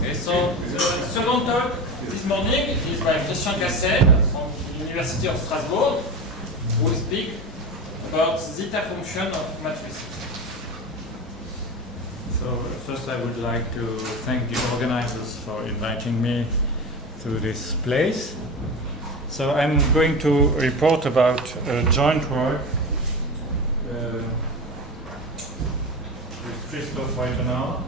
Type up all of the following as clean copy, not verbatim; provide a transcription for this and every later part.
Okay, so the second talk this morning is by Kassel from the University of Strasbourg, who will speak about zeta function of matrices. So first I would like to thank the organizers for inviting me to this place. So I'm going to report about joint work with Christoph Reutenauer.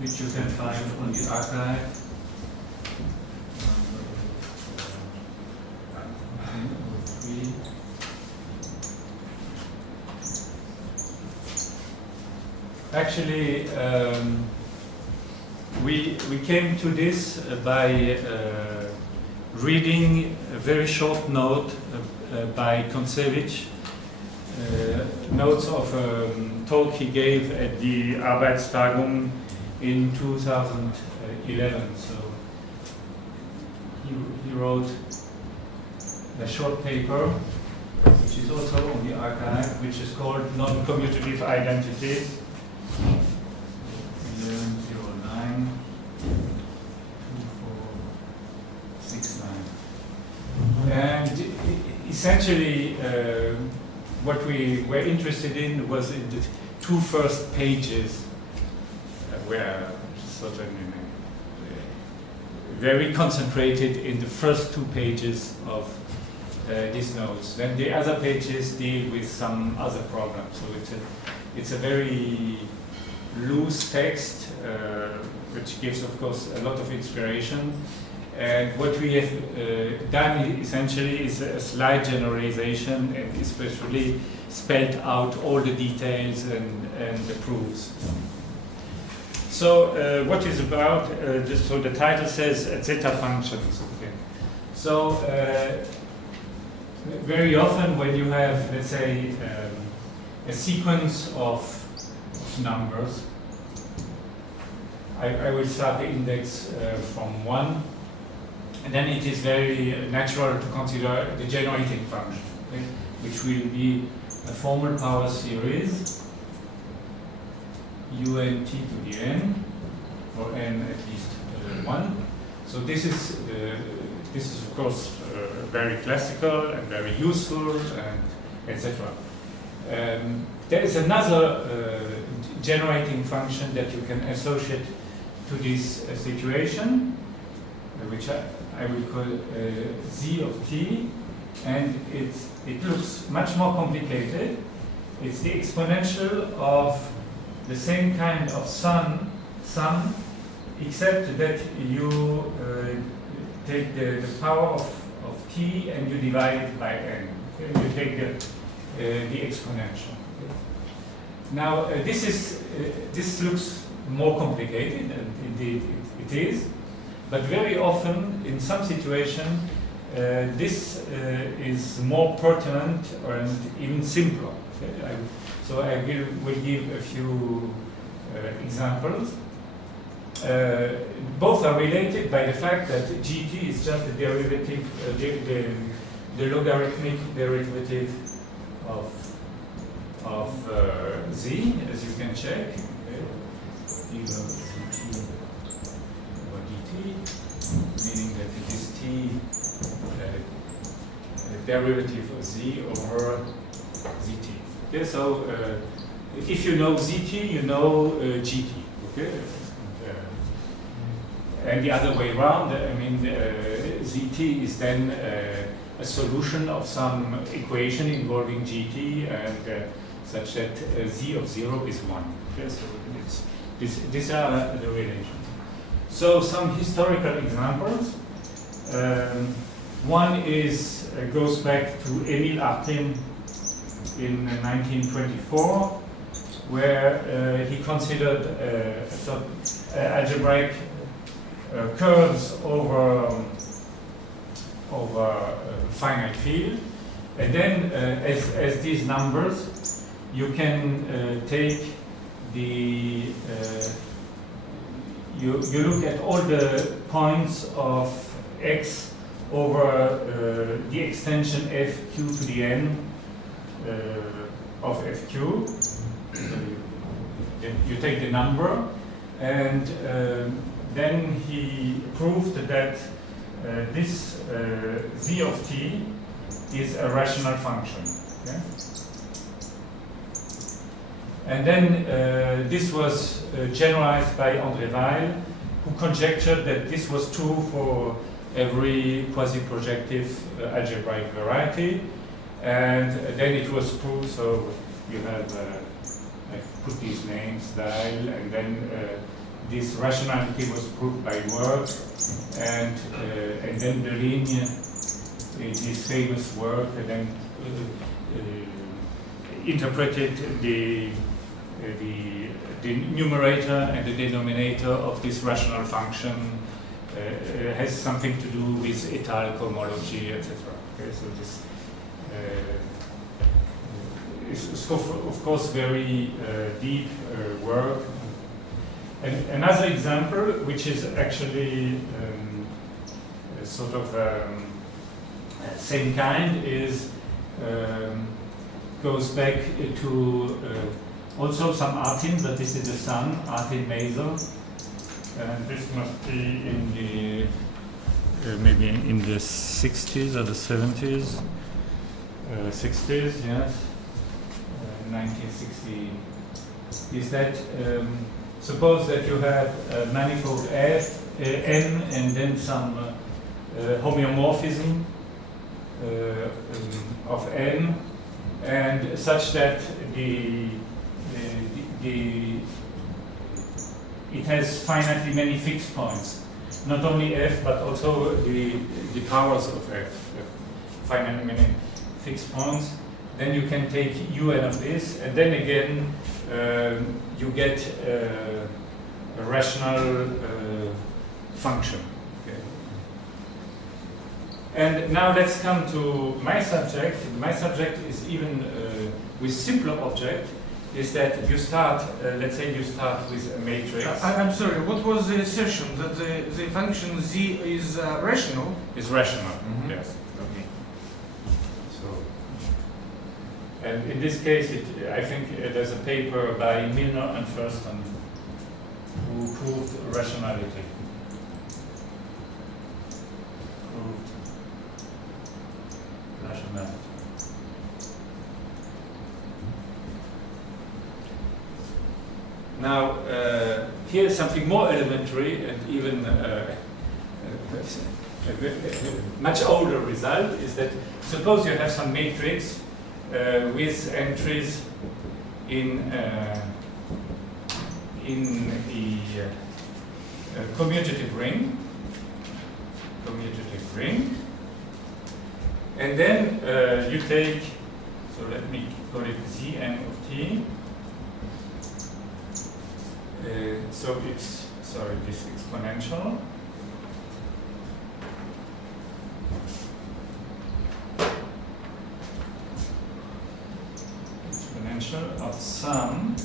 Which you can find on the archive. Actually, we came to this by reading a very short note by Kontsevich, notes of a talk he gave at the Arbeitstagung in 2011. So he wrote a short paper, which is also on the archive, which is called Non-Commutative Identities. 1109 2469. And essentially, what we were interested in was in the two first pages, were certainly very concentrated in the first two pages of these notes. Then the other pages deal with some other problems. So it's a very loose text, which gives, of course, a lot of inspiration. And what we have done essentially is a slide generalization and especially spelled out all the details and the proofs. So what is about, so the title says zeta functions. Okay. So very often when you have, let's say, a sequence of numbers, I will start the index from 1, and then it is very natural to consider the generating function, okay, which will be a formal power series un t to the n, or n at least 1. So this is of course very classical and very useful, and etc. There is another generating function that you can associate to this situation, which I will call z of t, and it looks much more complicated. It's the exponential of the same kind of sum, except that you take the power of t and you divide it by n. Okay? You take the exponential. Okay? Now this looks more complicated, and indeed it is. But very often, in some situation, this is more pertinent and even simpler. Okay? So I will give a few examples. Both are related by the fact that gt is just a derivative, the logarithmic derivative of z, as you can check. Okay? Meaning that it is t derivative of z over zt. Okay, so if you know zt, you know gt. Okay, and the other way around. I mean, zt is then a solution of some equation involving gt, and such that z of 0 is 1. Okay, so these are the relations. So some historical examples. One goes back to Emil Artin in 1924, where he considered algebraic curves over finite field, and then as these numbers, you can take the you look at all the points of x over the extension fq to the n of fq. You take the number, and then he proved that this z of t is a rational function. Okay? And then this was generalized by André Weil, who conjectured that this was true for every quasi-projective algebraic variety. And then it was proved, so you have, I put these names, Weil, and then this rationality was proved by work, and then Berlin, in his famous work, and then interpreted the numerator and the denominator of this rational function has something to do with étale cohomology, etc. Okay, so this is of course very deep work. And another example, which is actually sort of same kind, is goes back to also some Artin, but this is the son, Artin Maser, and this must be in the maybe in the 60s or the 70s, 60s, yes, 1960. Is that suppose that you have a manifold f, n, and then some homeomorphism of n, and such that it has finitely many fixed points, not only f but also the powers of f, finitely many fixed points. Then you can take un of this, and then again you get a rational function. Okay. And now let's come to my subject. My subject is even with simpler object. Is that you start, let's say you start with a matrix. I'm sorry, what was the assertion? That the function z is rational? Is rational, yes. Okay. So, and in this case, I think there's a paper by Milner and Thurston who proved rationality. Proved rationality. Now, here is something more elementary and even a much older result, is that suppose you have some matrix with entries in the commutative ring, and then you take, so let me call it Zn of t. So it's, sorry, this exponential. Exponential of sum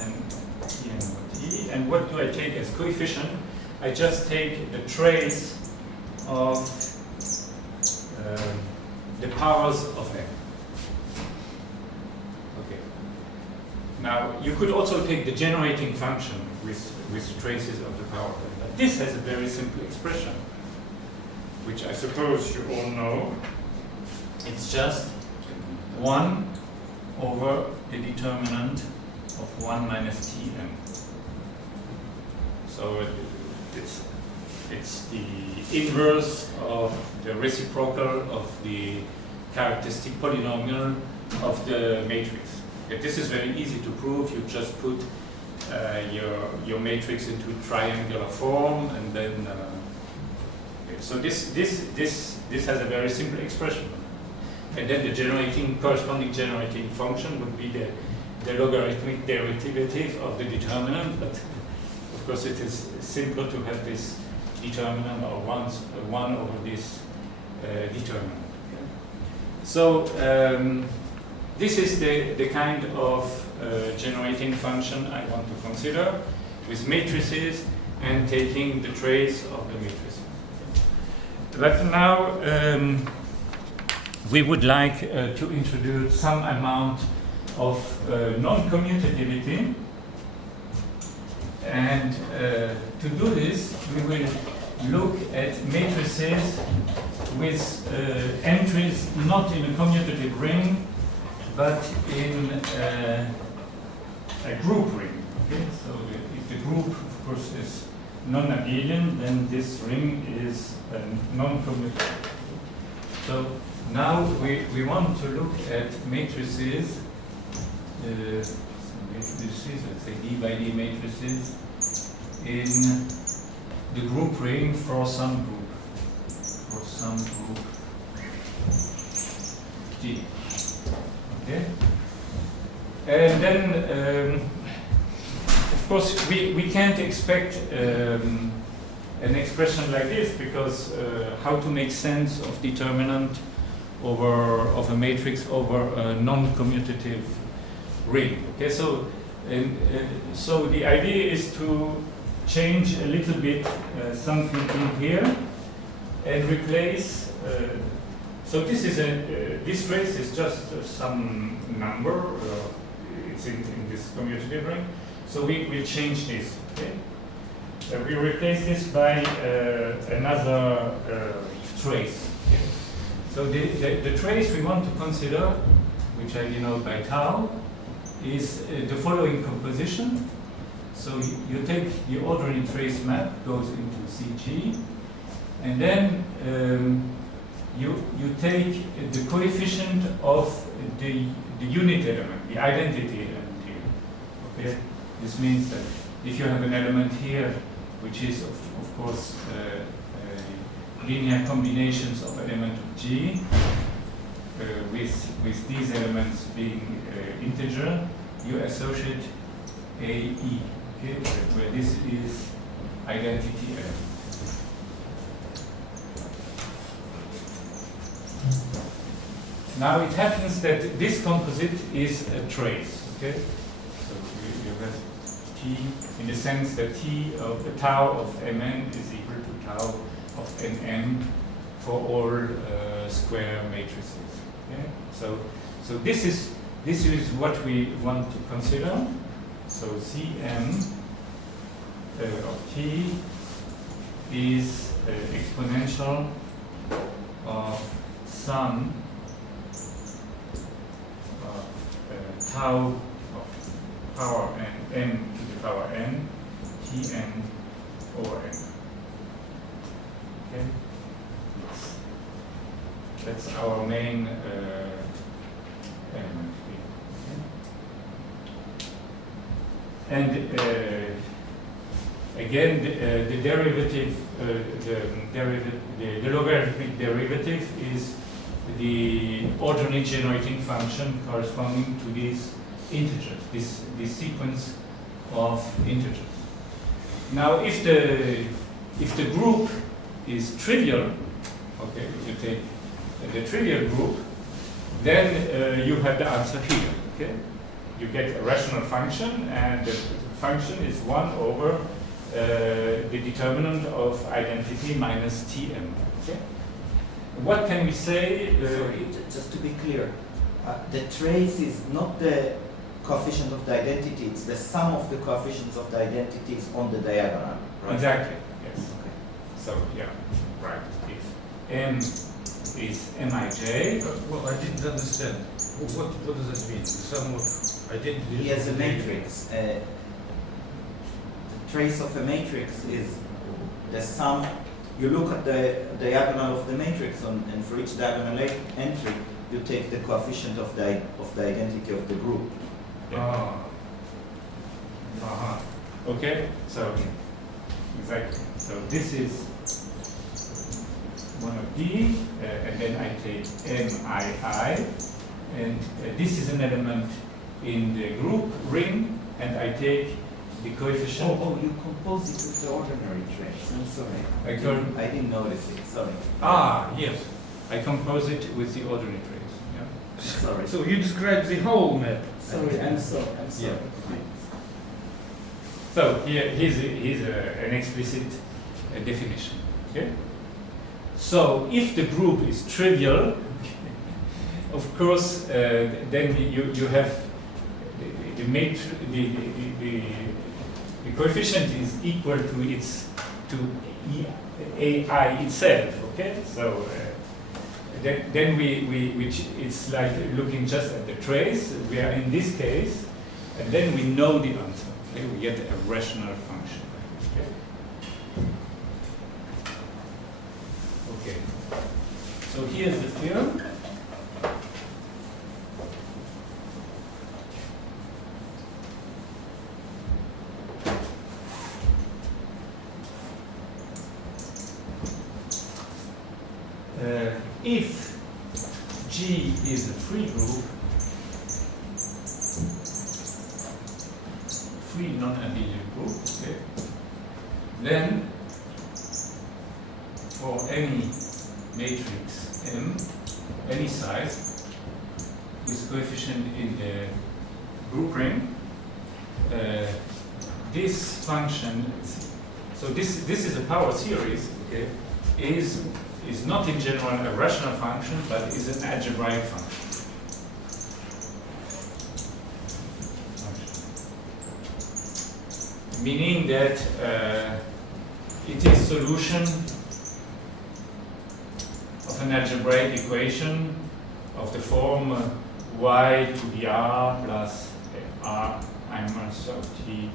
and t and t. And what do I take as coefficient? I just take the trace of the powers of n. Now, you could also take the generating function with traces of the power. But this has a very simple expression, which I suppose you all know. It's just 1 over the determinant of 1 minus Tn. So it's the inverse of the reciprocal of the characteristic polynomial of the matrix. This is very easy to prove. You just put your matrix into triangular form, and then Okay, so this has a very simple expression, and then the corresponding generating function would be the logarithmic derivative of the determinant, but of course it is simpler to have this determinant or 1 over this determinant. Okay? So this is the kind of generating function I want to consider with matrices and taking the trace of the matrices. But now we would like to introduce some amount of non-commutativity, and to do this we will look at matrices with entries not in a commutative ring but in a group ring. Okay? So if the group of course is non-abelian, then this ring is non-commutative. So now we want to look at matrices, let's say D by D matrices in the group ring for some group G. Okay, and then of course we can't expect an expression like this, because how to make sense of determinant of a matrix over a non-commutative ring. Okay, so so the idea is to change a little bit something in here and replace. So this is this trace is just some number. It's in this commutative ring. So we will change this. Okay, we replace this by another trace. Okay? So the trace we want to consider, which I denote by tau, is the following composition. So you take the ordinary trace map, goes into CG, and then you take the coefficient of the unit element, the identity element here. Okay, this means that if you have an element here, which is of course linear combinations of element of G, with these elements being integer, you associate AE, okay, where this is identity element. Now it happens that this composite is a trace, okay? So you have T in the sense that T of the tau of Mn is equal to tau of Nm for all square matrices. Okay? So this is what we want to consider. So Cm of T is exponential of sum of tau of power n, m to the power n, Tn over n. Okay, that's our main element here. Okay? And again, the derivative, the logarithmic derivative is the ordinary generating function corresponding to these integers, this sequence of integers. Now, if the group is trivial, okay, if you take the trivial group, then you have the answer here. Okay, you get a rational function, and the function is 1 over the determinant of identity minus Tm. Okay, what can we say? Sorry, just to be clear, the trace is not the coefficient of the identity; it's the sum of the coefficients of the identities on the diagonal. Right? Exactly. Yes. Okay. So yeah, right. If m is mij. Well, I didn't understand. What does that mean? The sum of identities? He has a matrix. The trace of a matrix is the sum. You look at the diagonal of the matrix, and for each diagonal entry, you take the coefficient of the identity of the group. Yeah. Okay. So exactly. So this is one of D, and then I take MII, and this is an element in the group ring, and I take the coefficient. Oh, you compose it with the ordinary trace. I'm sorry. I didn't notice it. Sorry. Yes. I compose it with the ordinary trace. Yeah. Sorry. So you describe the whole map. Sorry. I'm sorry. Yeah. So here's an explicit definition. Okay. So if the group is trivial, of course, then you have the coefficient is equal to AI itself. Okay. So then it's like looking just at the trace. We are in this case, and then we know the answer. Okay? We get a rational function. Okay. So here's the theorem. If G is a free group, free non-abelian group, okay, then for any matrix M, any size, with coefficient in the group ring, this function, so this is a power series, okay, is not in general a rational function, but is an algebraic function. Meaning that it is solution of an algebraic equation of the form y to the r plus r minus of t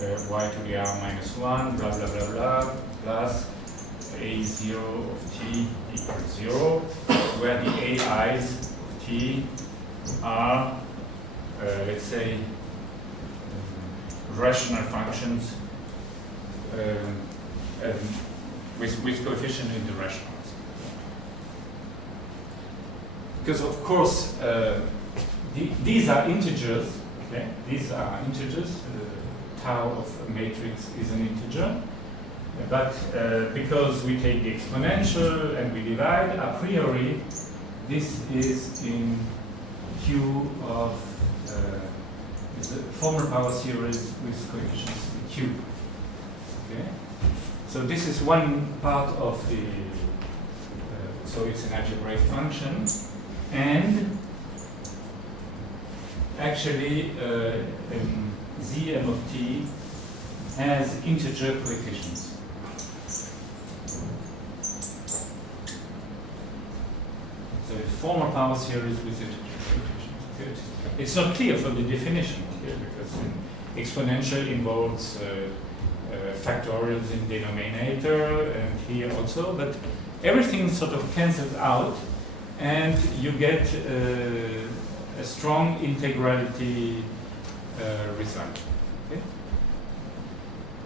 y to the r minus 1 blah blah blah blah plus a0 of t equals 0, where the ai's of t are, let's say, rational functions with coefficient in the rationals. Because of course these are integers. Okay, these are integers. Tau of a matrix is an integer. But because we take the exponential and we divide, a priori, this is in Q of is a formal power series with coefficients in Q. Okay, so this is one part of the. So it's an algebraic function, and actually Zm of t has integer coefficients. So a formal power series with integer coefficients. It's not clear from the definition, okay, because exponential involves factorials in denominator and here also, but everything sort of cancels out and you get a strong integrality result. Okay?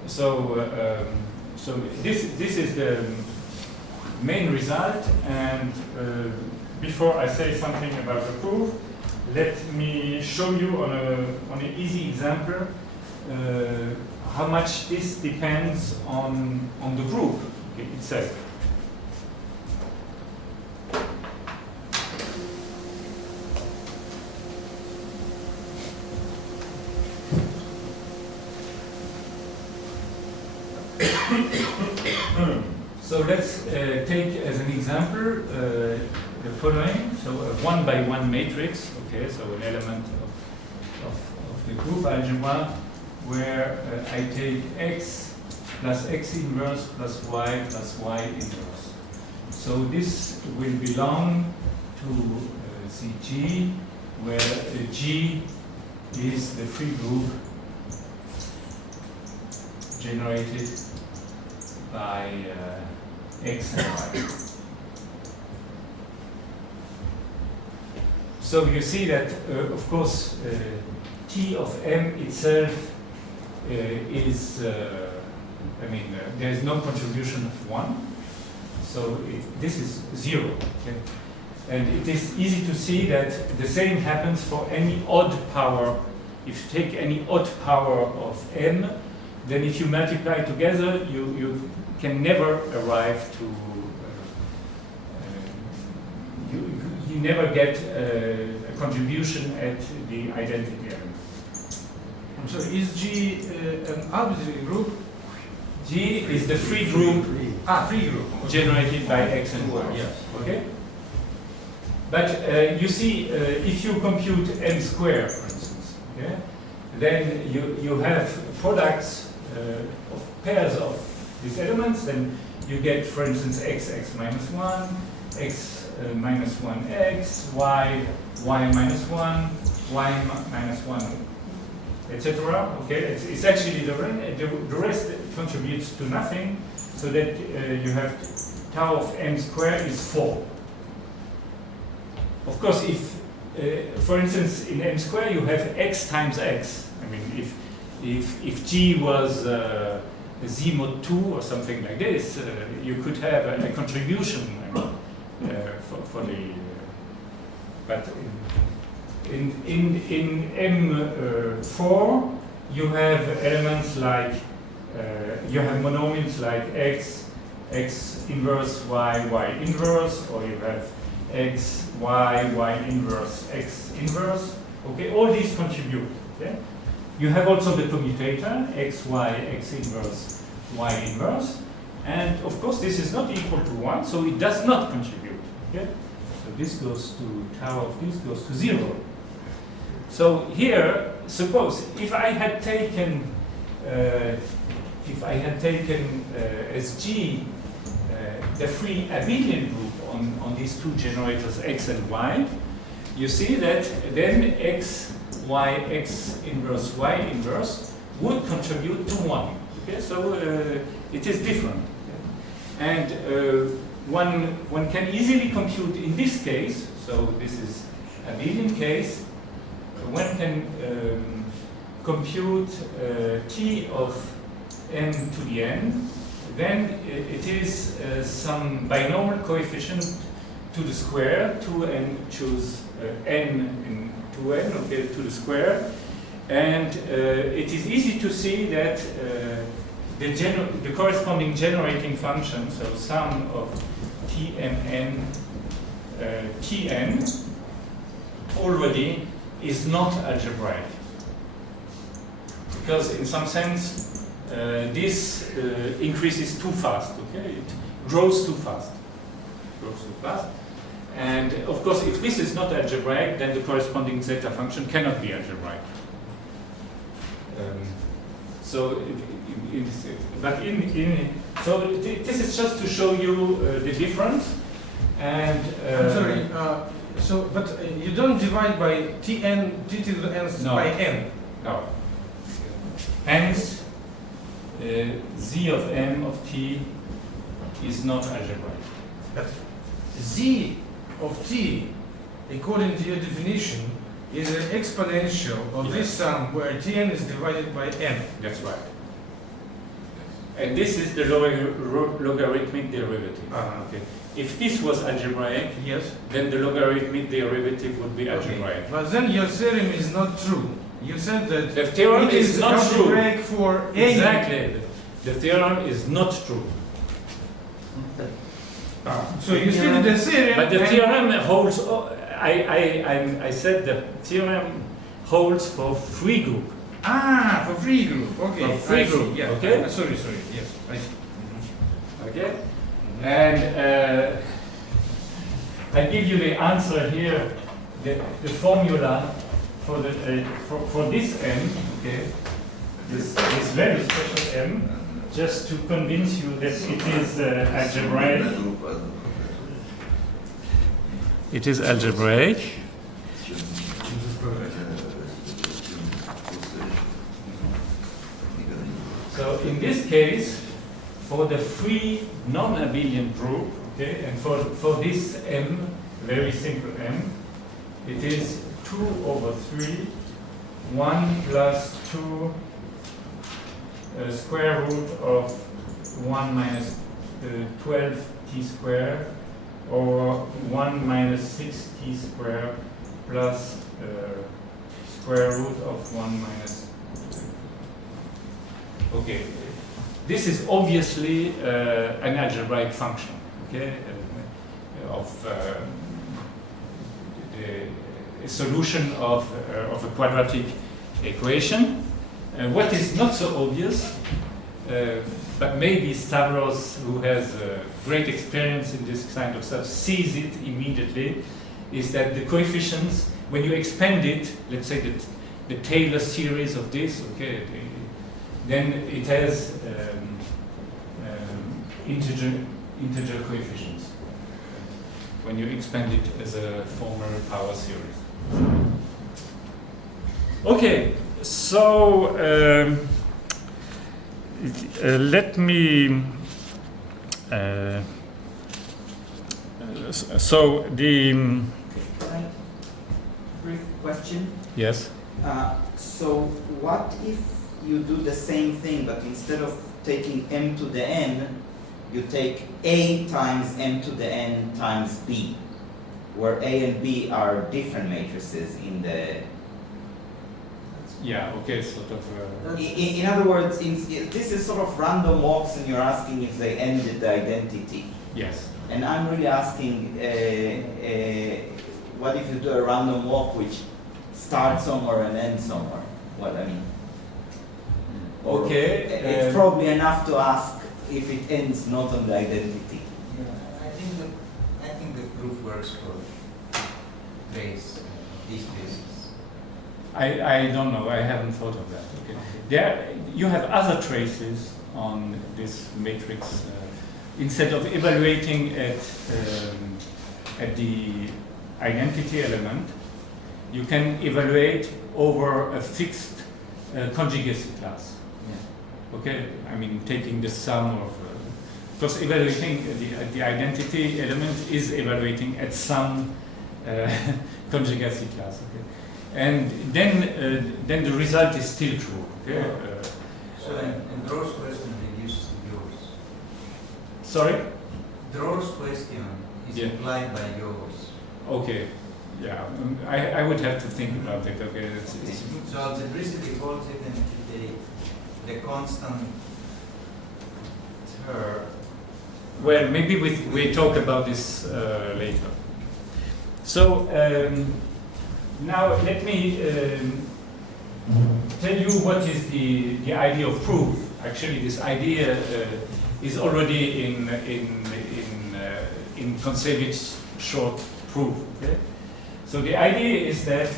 So this is the main result, and before I say something about the proof, let me show you on an easy example how much this depends on the group itself. So let's take as an example the following. So a one-by-one matrix, okay, so an element of the group algebra where I take x plus x inverse plus y inverse. So this will belong to CG, where G is the free group generated by x and y. So you see that, of course, T of M itself is, there is no contribution of 1. So this is 0. Okay? And it is easy to see that the same happens for any odd power. If you take any odd power of m, then if you multiply together, you can never arrive to, you never get a contribution at the identity element. So is G an arbitrary group? G is the free group Free group. generated by x and y. Yes. Okay? But you see, if you compute m squared, for instance, okay, then you have products of pairs of these elements, then you get, for instance, x minus 1, x minus 1x, y minus 1, y minus 1, etc. Okay, it's actually the rest contributes to nothing, so that you have tau of m squared is 4. Of course, if, for instance, in m squared you have x times x. I mean, if G was Z mod 2 or something like this, you could have a contribution for the. But in M4 you have elements like you have monomials like x inverse y inverse, or you have x y inverse x inverse. Okay, all these contribute. Okay? You have also the commutator x inverse y inverse, and of course this is not equal to 1, so it does not contribute. Okay? So this goes to tau of this goes to 0. So here, suppose if I had taken as G the free abelian group on these two generators x and y, you see that then x inverse y inverse would contribute to 1. Okay, so it is different. Okay? And one can easily compute in this case, so this is abelian case, one can compute t of m to the n, then it is some binomial coefficient to the square, 2n choose n in 2n, okay, to the square, and it is easy to see that the corresponding generating function, so sum of tmn tn, already is not algebraic, because in some sense this increases too fast. Okay, it grows too fast. And of course, if this is not algebraic, then the corresponding zeta function cannot be algebraic. So this is just to show you the difference. And I'm sorry. But you don't divide by tn t to the n no. by n. No. Hence, z of m of t is not algebraic. But z of t, according to your definition, is an exponential of this sum where tn is divided by n. That's right. And this is the logarithmic derivative. Okay. If this was algebraic, Yes. then the logarithmic derivative would be algebraic. Okay. But then your theorem is not true. You said that The theorem it is not true. algebraic for any. Exactly. The theorem is not true. So you see the theorem. But the theorem holds. I said the theorem holds for free group. For free group. Okay. For free I see. group. Yeah. Okay. Sorry. Yes. I see. Okay. And I give you the answer here. The formula for the for this m. Okay. This very special m. Just to convince you that it is algebraic. It is algebraic. So in this case, for the free non-abelian group, okay, and for this m, very simple m, it is 2/3, 1 plus 2 square root of 1 minus 12 t squared, or 1 minus 6t squared plus square root of 1 minus. Okay, this is obviously an algebraic function, okay, of a solution of a quadratic equation. What is not so obvious, but maybe Stavros, who has great experience in this kind of stuff, sees it immediately, is that the coefficients, when you expand it, let's say the Taylor series of this, okay, then it has integer coefficients when you expand it as a formal power series. Okay, so let me. So the. Brief question. Yes. So what if you do the same thing, but instead of taking m to the n, you take a times m to the n times b, where a and b are different matrices in the. Yeah. Okay. Sort of. In other words, this is sort of random walks, and you're asking if they ended the identity. Yes. And I'm really asking, what if you do a random walk which starts somewhere and ends somewhere? What I mean. Okay. It's probably enough to ask if it ends not on the identity. Yeah, I think the proof works for these cases. I don't know. I haven't thought of that. Okay. There, you have other traces on this matrix. Instead of evaluating at the identity element, you can evaluate over a fixed conjugacy class. Yeah. Okay, I mean taking the sum of. Because evaluating the identity element is evaluating at some conjugacy class. Okay, and then the result is still true. Okay. So and Dror's question reduces to yours. Sorry. Dror's question is Yeah. implied by yours. Okay. Yeah, I would have to think about it. Okay. So algebraicity holds even if the constant term. Well, maybe we talk about this later. So now let me tell you what is the idea of proof. Actually, this idea is already in Koncevich's short proof. Okay? So the idea is that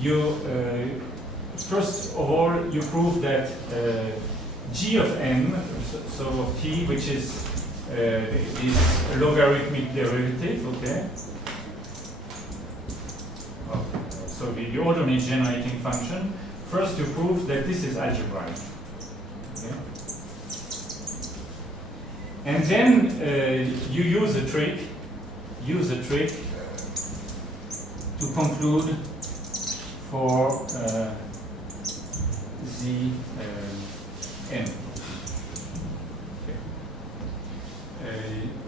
you first of all you prove that g of n, so of t, which is this logarithmic derivative, okay. So the ordinary generating function. First, you prove that this is algebraic. Okay. And then you use a trick. To conclude for z n. Okay.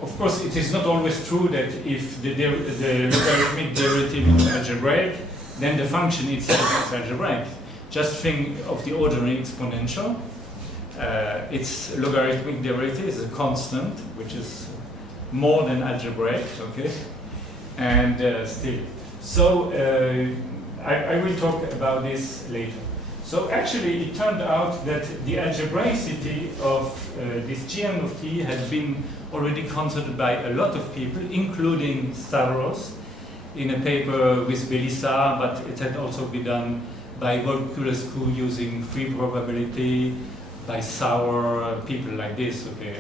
Of course, it is not always true that if the logarithmic derivative is algebraic, then the function itself is algebraic. Just think of the ordinary exponential. Its logarithmic derivative is a constant, which is more than algebraic, okay? And still. So I will talk about this later. So actually it turned out that the algebraicity of this Gn of t has been already considered by a lot of people, including Stavros, in a paper with Belissa, but it had also been done by Voiculescu using free probability, by Sauer, people like this, okay?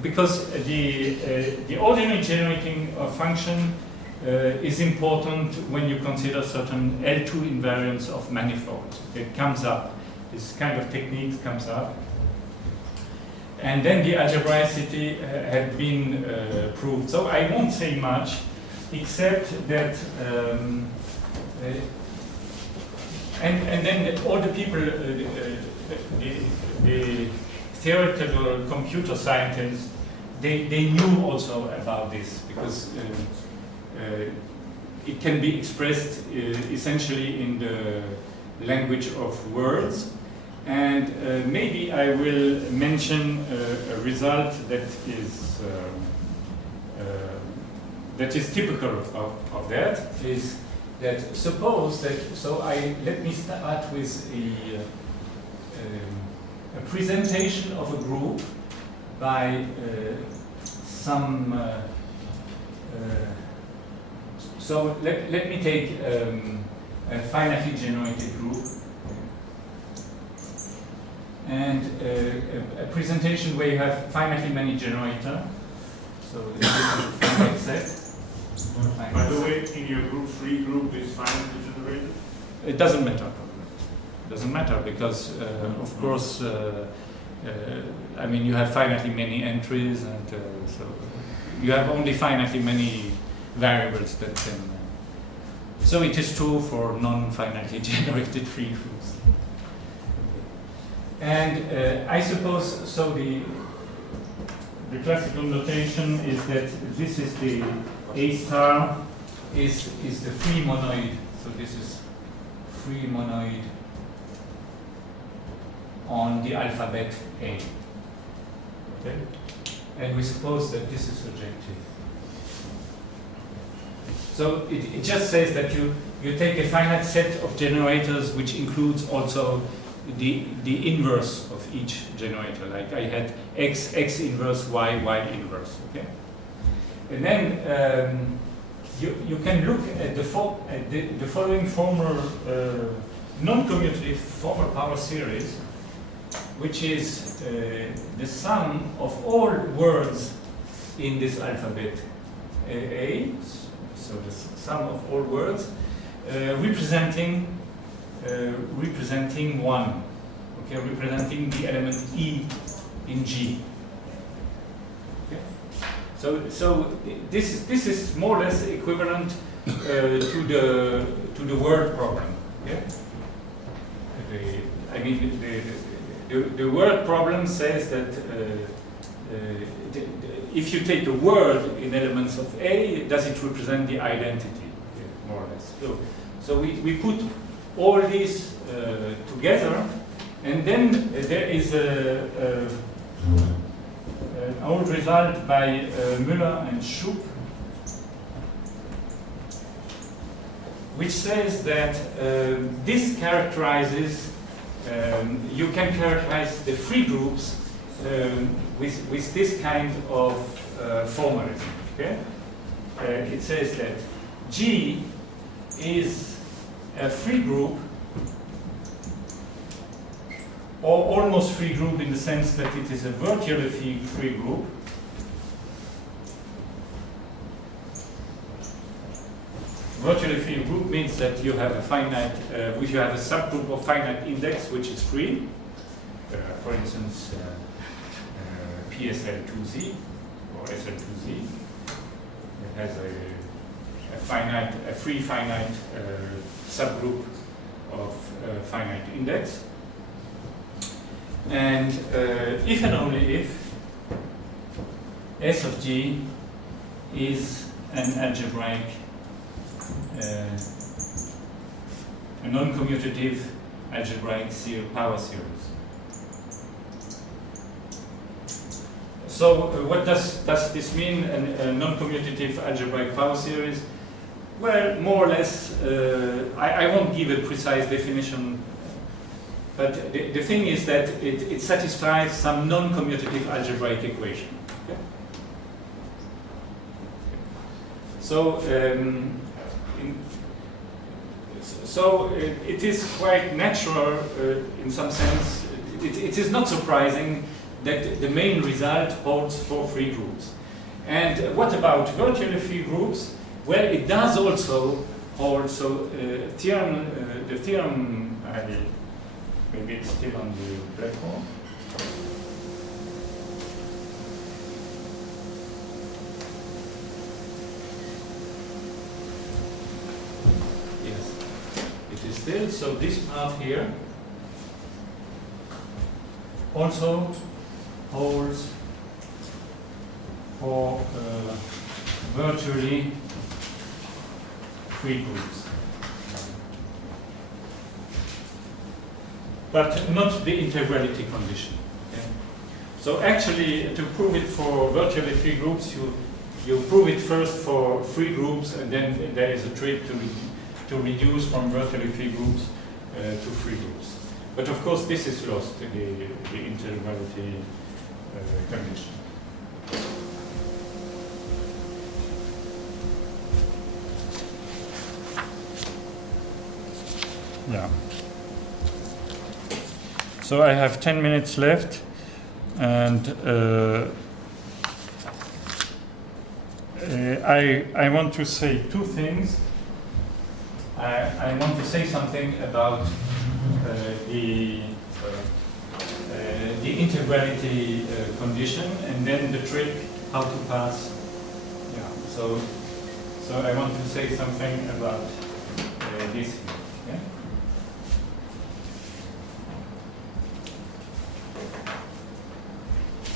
Because the ordinary generating function is important when you consider certain L2 invariants of manifolds. It comes up, this kind of technique comes up. And then the algebraicity had been proved. So I won't say much, except that, and then all the people, the theoretical computer scientists, they knew also about this, because it can be expressed essentially in the language of words. And maybe I will mention a result that is typical of that, is that suppose that, let me start with a presentation of a group by some, so let me take a finitely generated group, and a presentation where you have finitely many generators. So this is a finite set. By the way, in your group, free group is finitely generated? It doesn't matter. It doesn't matter because, of course, I mean, you have finitely many entries, and so you have only finitely many variables that can. So it is true for non-finitely generated free groups. And I suppose, so the classical notation is that this is the A star is the free monoid. So this is free monoid on the alphabet A. Okay? And we suppose that this is surjective. So it just says that you take a finite set of generators which includes also the inverse of each generator. Like I had x inverse, y inverse. Okay, and then you can look at the following formal non-commutative formal power series, which is the sum of all words in this alphabet A. So the sum of all words representing one, okay, representing the element E in G. Okay. So this is more or less equivalent to the word problem. Okay. I mean the word problem says that if you take the word in elements of A, does it represent the identity? Okay, more or less. So we put all these together, and then there is an old result by Müller and Schupp, which says that this characterizes, you can characterize the free groups with this kind of formalism. Okay? It says that G is a free group, or almost free group in the sense that it is a virtually free group. Virtually free group means that you have a finite, if you have a subgroup of finite index which is free, for instance, PSL2Z or SL2Z, it has a free finite subgroup of finite index, and if and only if S of G is an algebraic, a non-commutative algebraic power series. So what does this mean, a non-commutative algebraic power series? Well, more or less, I won't give a precise definition, but the thing is that it satisfies some non-commutative algebraic equation. Okay? So, it is quite natural in some sense. It is not surprising that the main result holds for free groups. And what about virtually free groups? Well, it does also hold. So the theorem, maybe it's still on the platform. Yes, it is still. So this part here also holds for virtually free groups. But not the integrality condition. Okay? So actually, to prove it for virtually free groups, you prove it first for free groups, and then there is a trick to reduce from virtually free groups to free groups. But of course, this is lost in the integrality condition. Yeah. So I have 10 minutes left, and I want to say two things. I want to say something about the integrality condition, and then the trick how to pass. Yeah. So I want to say something about this. Yeah?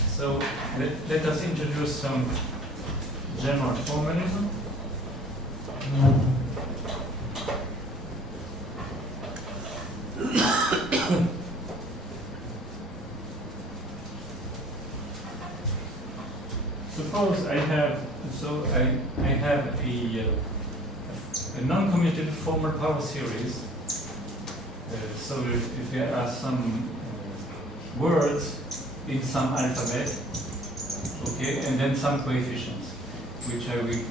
So let us introduce some general formalism. Suppose I have a non-commutative formal power series. So if there are some words in some alphabet, okay, and then some coefficients, which I will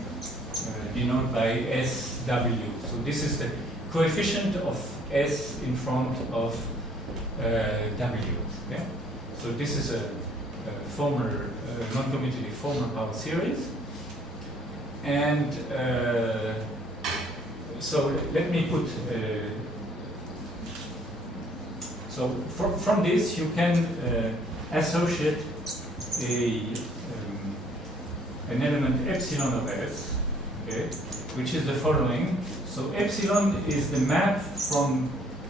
denote by SW. So this is the coefficient of S in front of W. Okay? So this is a formal, non-commutative formal power series. And so let me put, so from this you can associate an element epsilon of S, okay, which is the following. So epsilon is the map from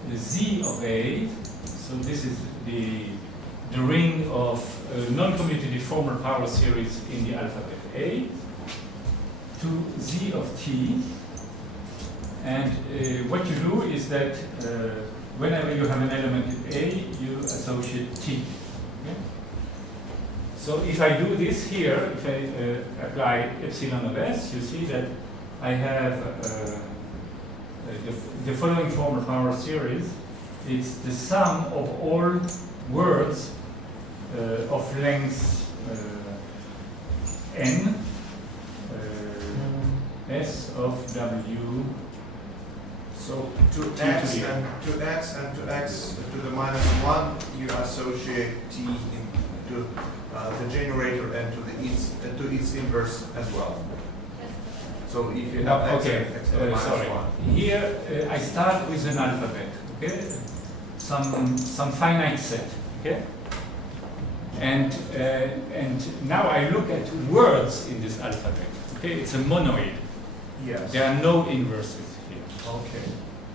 the Z of A. So this is the ring of non-commutative formal power series in the alphabet A to Z of T. And what you do is that whenever you have an element in A, you associate T. Okay? So if I do this here, if I apply epsilon of S, you see that I have the following formal power series. It's the sum of all words of length n, S of W. So to x and to x to the -1, you associate t to the generator and to its inverse as well. So if you have x, okay, x to the sorry. -1. Here I start with an alphabet, okay, some finite set, okay, and now I look at words in this alphabet. Okay, it's a monoid. Yes. There are no inverses here. Okay.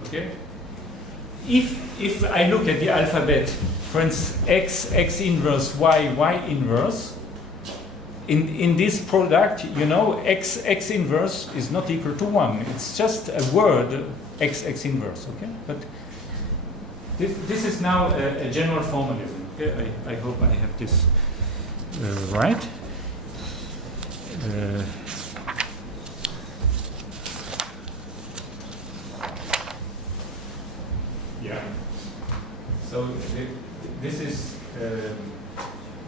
Okay. If I look at the alphabet, for instance, x inverse, y inverse, in this product, you know, x inverse is not equal to 1. It's just a word, x inverse. Okay, but this is now a general formalism. Okay, I hope I have this right. Yeah. So this is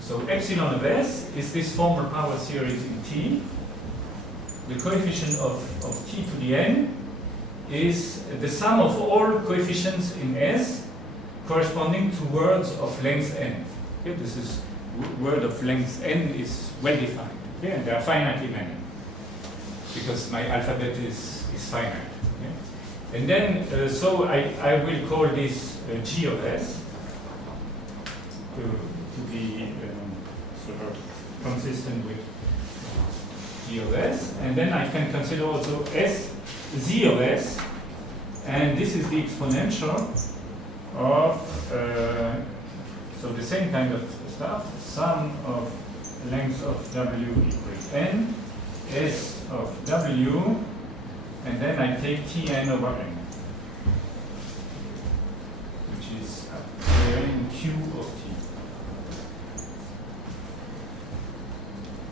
so epsilon of S is this formal power series in T. The coefficient of T to the n is the sum of all coefficients in S corresponding to words of length n. Okay, this is word of length n is well defined. Okay, and there are finitely many because my alphabet is finite. Okay? And then so I will call this G of S to be sort of consistent with G of S, and then I can consider also Z of S, and this is the exponential of so the same kind of stuff, sum of length of W equals n, S of W, and then I take Tn over n, which is up there in Q of T.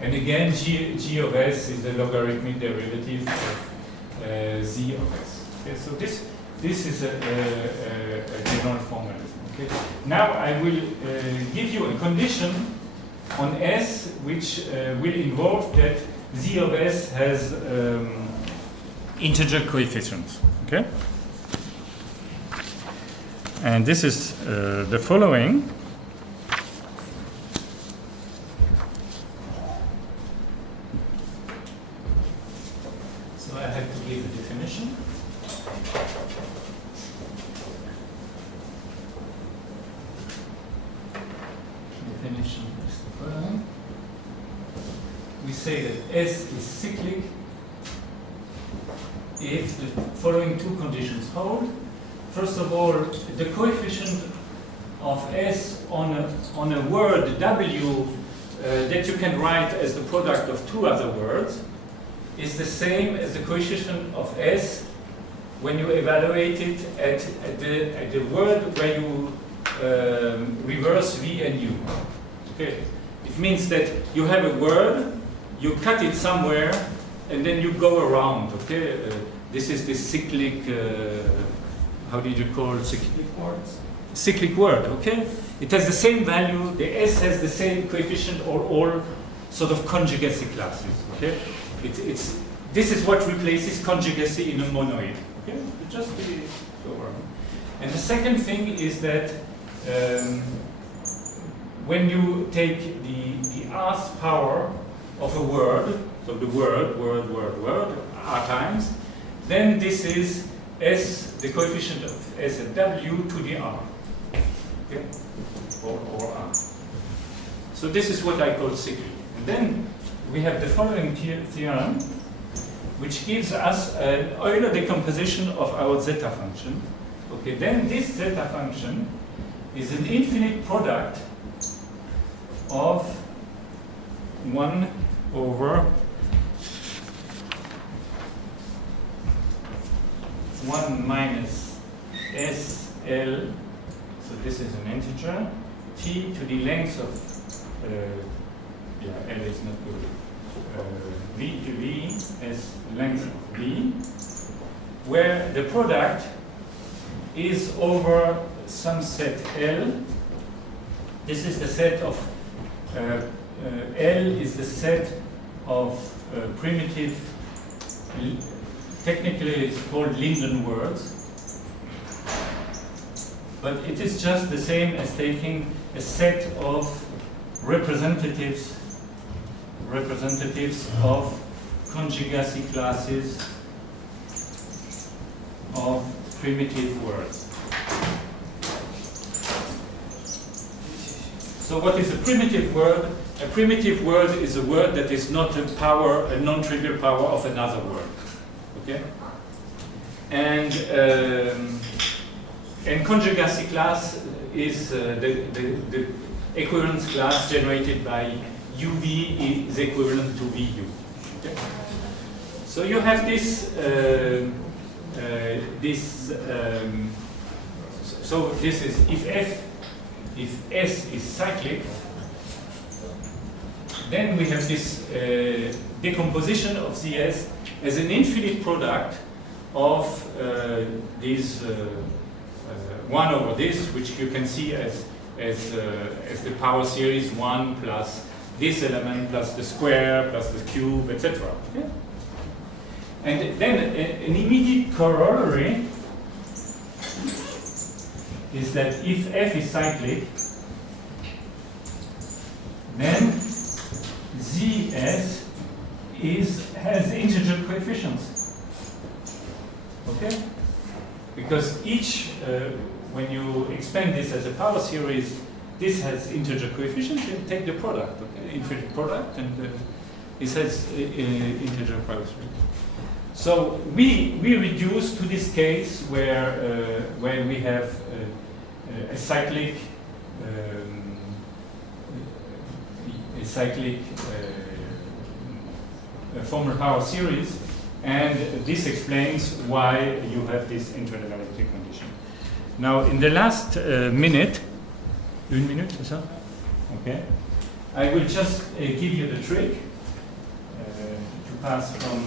And again, G of S is the logarithmic derivative of Z of S. Okay, so this is a general formalism. Okay. Now I will give you a condition on S which will involve that Z of S has integer coefficients. Okay. And this is the following. So I have to give a definition. Definition is the following. We say that S is cyclic if the following two conditions hold. First of all, the coefficient of S on a word W that you can write as the product of two other words is the same as the coefficient of S when you evaluate it at the word where you reverse V and U. Okay. It means that you have a word, you cut it somewhere, and then you go around. Okay. This is the cyclic. How did you call cyclic words? Cyclic word. Okay. It has the same value. The S has the same coefficient, or all sort of conjugacy classes. Okay. This is what replaces conjugacy in a monoid. Okay. Just go around. And the second thing is that when you take the rth power of a word, so the word, r times, then this is S, the coefficient of S and W to the r, okay, or r. So this is what I call cyclic. And then we have the following theorem, which gives us an Euler decomposition of our zeta function. Okay, then this zeta function is an infinite product of 1 over 1 minus SL, so this is an integer, t to the length of, L is not good, V to V as length of V, where the product is over some set L. This is the set of L is the set of primitive, technically it's called Linden words, but it is just the same as taking a set of representatives of conjugacy classes of primitive words. So what is a primitive word? A primitive word is a word that is not a power, a non-trivial power of another word. Okay? And conjugacy class is the equivalence class generated by UV is equivalent to VU. Okay? So you have this so this is if S is cyclic, then we have this decomposition of ZS as an infinite product of these 1 over this, which you can see as the power series 1 plus this element plus the square plus the cube, etc. Okay? And then an immediate corollary is that if F is cyclic, then ZS has integer coefficients. Okay? Because each, when you expand this as a power series, this has integer coefficients, you take the product, okay? Infinite product, and this has integer power series. So we reduce to this case where we have a cyclic cyclic formal power series, and this explains why you have this interdynamic condition. Now, in the last minute, 1 minute, is that? Okay. I will just give you the trick to pass from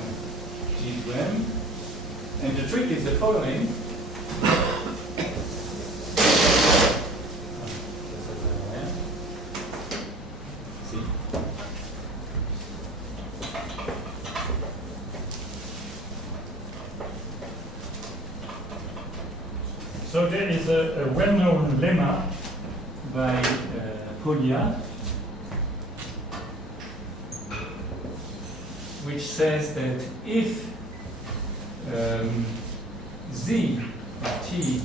G to M. And the trick is the following. See? So there is a well-known lemma by Polya, which says that if Z of T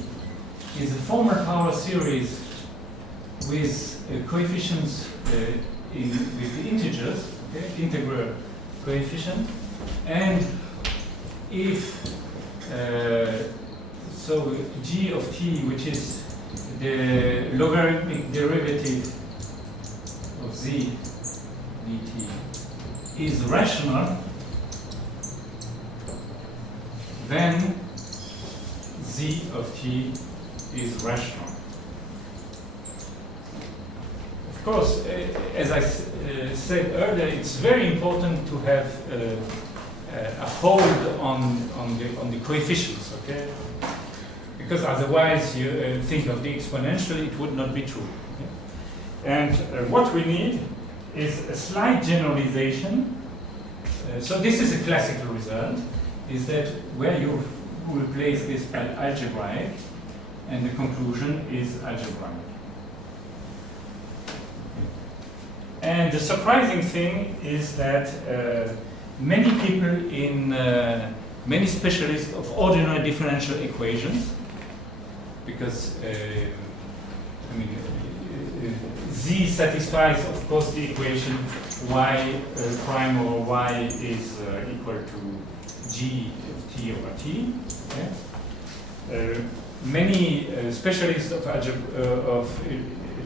is a formal power series with coefficients with the integers, okay, integral coefficient, and if so G of T, which is the logarithmic derivative of Z dt, is rational, then Z of T is rational. Of course, as I said earlier, it's very important to have a hold on the coefficients, okay? Because otherwise you think of the exponential, it would not be true. Okay? And what we need is a slight generalization. So this is a classical result, is that where you replace this by algebraic, and the conclusion is algebraic. And the surprising thing is that many people many specialists of ordinary differential equations, because I mean, Z satisfies, of course, the equation y prime over y is equal to G of T over T. Okay? Many specialists of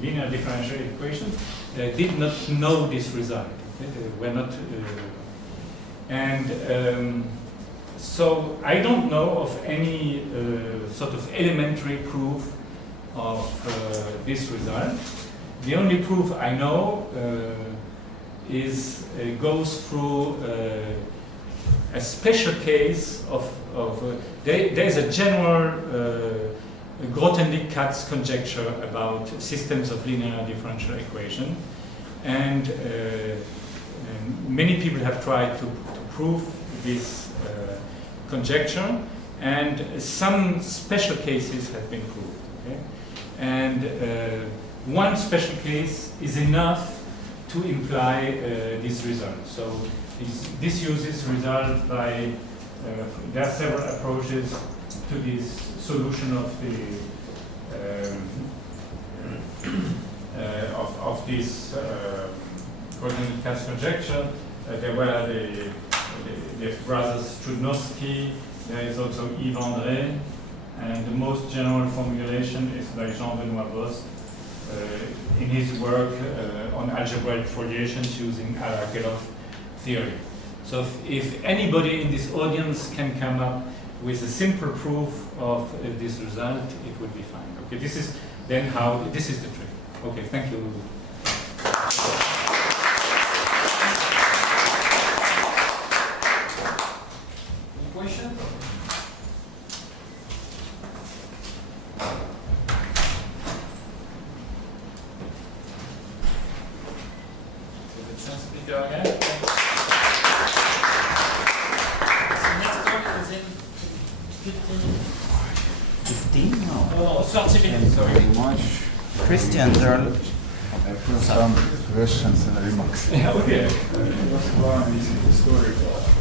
linear differential equations did not know this result. Okay? They were not, so I don't know of any sort of elementary proof of this result. The only proof I know goes through a special case of there's a general Grothendieck-Katz conjecture about systems of linear differential equation, and many people have tried to prove this conjecture, and some special cases have been proved. Okay? And one special case is enough to imply this result. So this uses result by, there are several approaches to this solution of the of this Grothendieck-Katz conjecture. There were the brothers Trudnowski. There is also Yves André, and the most general formulation is by Jean-Benoît Bost in his work on algebraic foliations using Arakelov theory. So if anybody in this audience can come up with a simple proof of this result, it would be fine. Okay, this is then how, this is the trick. Okay, thank you. Any question? So the chance speaker again. So next talk is in 15? No. Oh, 30 minutes, sorry. Very much. Christian, there are I put some questions and remarks. Okay. First one is historical.